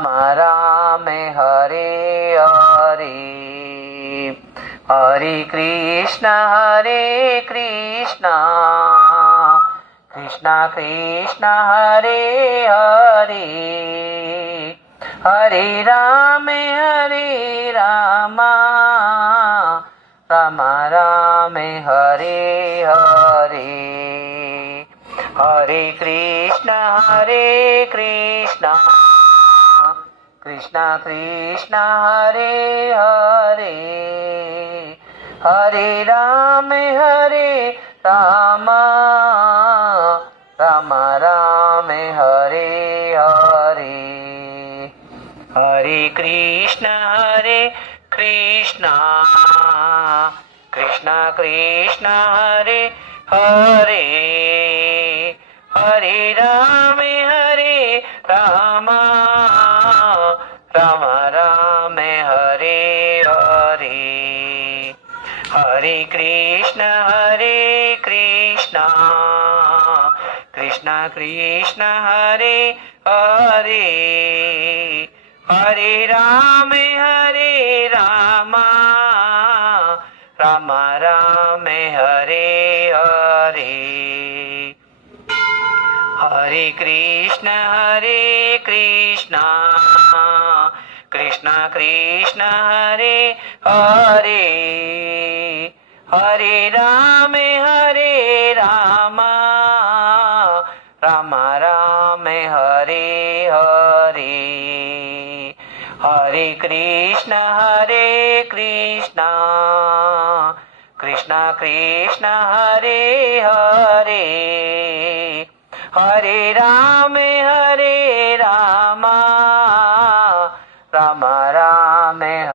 Ram Hare Hare Hare Krishna Krishna Krishna Hare Hare Hare Ram Ram Ram Hare Hare Hare Krishna Krishna Krishna Hare Hare Hare Ram Ram Ram Hare Hare Hare Krishna Krishna Krishna Hare Hare Hare Ram Ram Ram Hare Hare Hare Krishna Krishna Krishna Hare Hare Hare Ram Ram Ram Hare Hare Hare Krishna Krishna Krishna Hare Hare Hare Ram Ram Ram Hare Hare Hare Krishna Krishna Krishna Hare Hare Hare Ram Ram Ram